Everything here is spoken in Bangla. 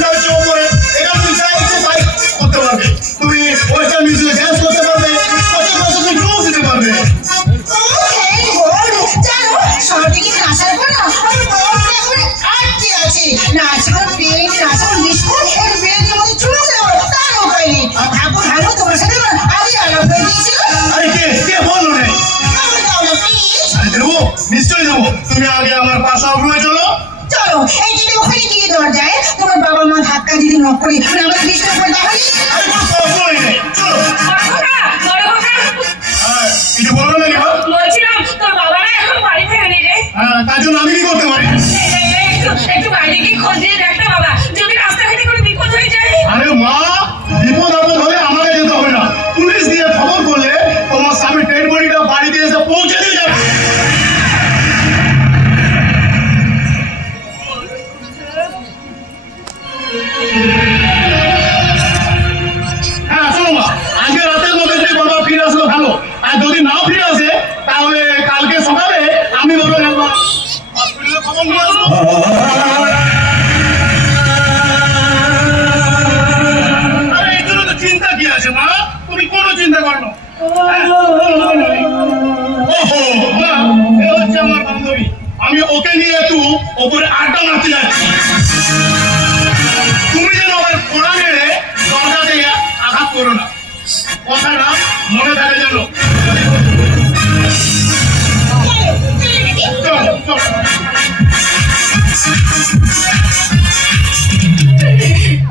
রুমটা হচ্ছে ওপরে, এখানে তুমি যা ইচ্ছে তাই করতে পারবে। তুমি ওয়েস্টার্ন মিউজিকে ডান্স করতে পারবে, পাশে পাশে তুমি ড্রোন দিতে পারবে। শহর থেকে আসার পর না আমার বড় করে আটকে আছে, নাচবো পেট নাচবো বিস্কুট ওর বিয়ের মধ্যে চলে যাবো, তার উপায় নেই। ভাবো ভালো তোমার সাথে আমার আগে আলাপ হয়ে গিয়েছিল। আরে কে বললো রে? দেবো, নিশ্চয়ই দেবো। তুমি আগে আমার পাশা রুমে চলো। চলো এই যে ওখানে গিয়ে দরজায় তোমার বাবা মা ধাক্কা দিদি নক করে আমাকে ডিস্টার্ব করে তাহলে আরে কোনো প্রশ্নই নেই, চলো। হ্যাঁ, কিছু বলবে নাকি? বলছিলাম তোর বাবা না এখন বাড়ি ফেরেনি রে। হ্যাঁ, তার জন্য আমি কি করতে পারি? একটু বাইরে গিয়ে খোঁজ দিয়ে দেখ না বাবা, যদি রাস্তাঘাটে কোনো বিপদ হয়ে যায়। আরে মা, বিপদ আপদ হলে আমাকে যেতে হবে না, পুলিশ দিয়ে খবর করলে তোমার স্বামী ডেড বডিটা বাড়িতে এসে পৌঁছে দিয়ে যাবে। হ্যাঁ শোনো মা, আজকে রাতের মধ্যে যদি বাবা ফিরে আসলো ভালো, আর যদি নাও ফিরে আসে তাহলে কালকে সকালে আমি বলবো একবার হসপিটালে খবর নিয়ে আসবো।